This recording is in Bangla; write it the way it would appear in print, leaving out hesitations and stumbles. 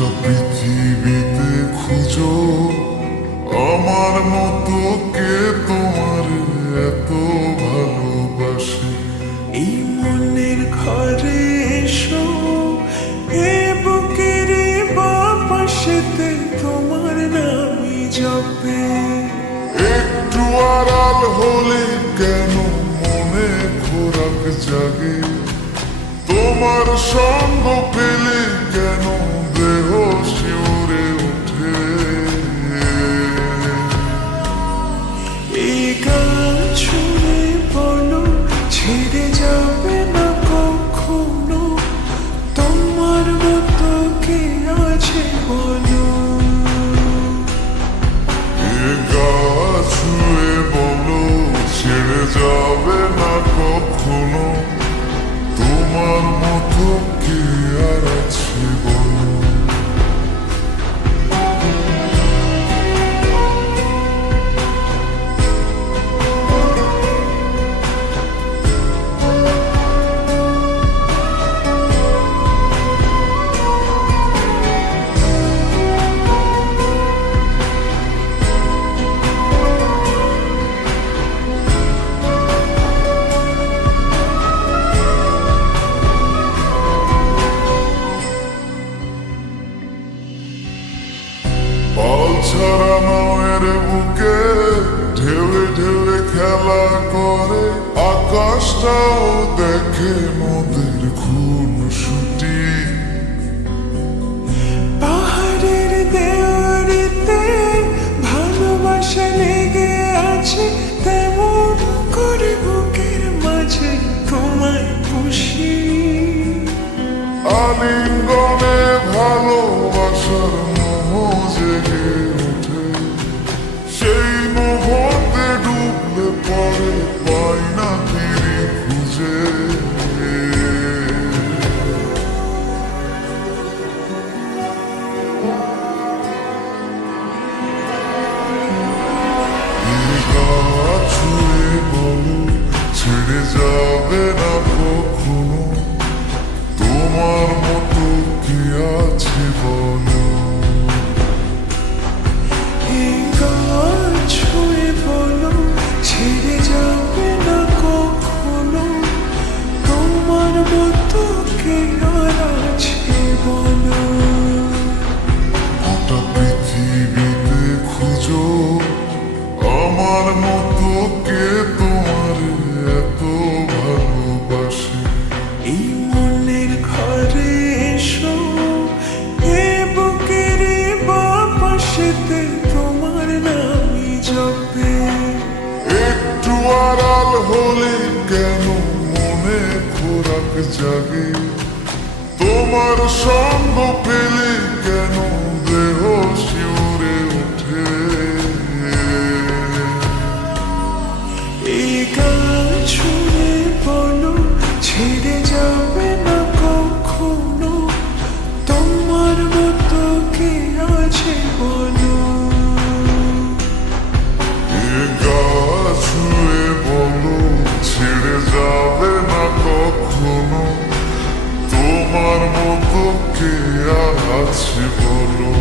গোটা পৃথিবীতে খুঁজো আমার মতো কে তোমার এত ভালোবাসে। এই মনের ঘরে এসো, এ বুকের বাপাশেতে তোমার নামই জপে। একটু আড়াল হলে কেন মনে খোরাক জাগে, তোমার সঙ্গ পেলে কেন দেহ শিউরে ওঠে। এই গান শুনে বলো ছেড়ে যাবে না কখনো, তোমার মতো কে আছে বলো। এ গা ছুঁয়ে বলো ছেড়ে যাবে না কখনো, তোমার মতো কে আর আছে বলো। পাল ছাড়া নামের বুকে ঢেউে ঢেউে খেলা করে, আকাশটাও দেখে নদীর খুন ছুটি। পাহাড়ের দেওয়ারিতে ভালোবাসা লেগে আছে, তেমন করে বুকের মাঝে তোমায় খুশি। আলিঙ্গনে ভালোবাসার মোহ জেগে ওঠে, সেই মোহতে ডুবলে পরে পাই না ফিরে খুঁজে। ছুঁয়ে বলো ছেড়ে যাবে না কখনো, তোমার মতো কি আছে বলো। এই গান ছুঁয়ে বলো ছেড়ে যাবে না কখনো, তোমার মতো কে আর আছে বলো। গোটা পৃথিবীতে খুঁজো আমার মতো কে তোমার এত ভালোবাসে। এই মনের ঘরে এসো, এ বুকের বাপাশেতে তোমার নামই জপে। একটু আড়াল হলে কেন মনে খোরাক জাগে, তোমার সঙ্গ পেলে কেন দেহ শিউরে ওঠে। এই গান শুনে বলো ছেড়ে যাবে না কখনো, তোমার মতো কে আছে বলো। এ গা ছুঁয়ে বলো ছেড়ে যাবে না কখনো, তোমার মতো কে আর আছে বলো।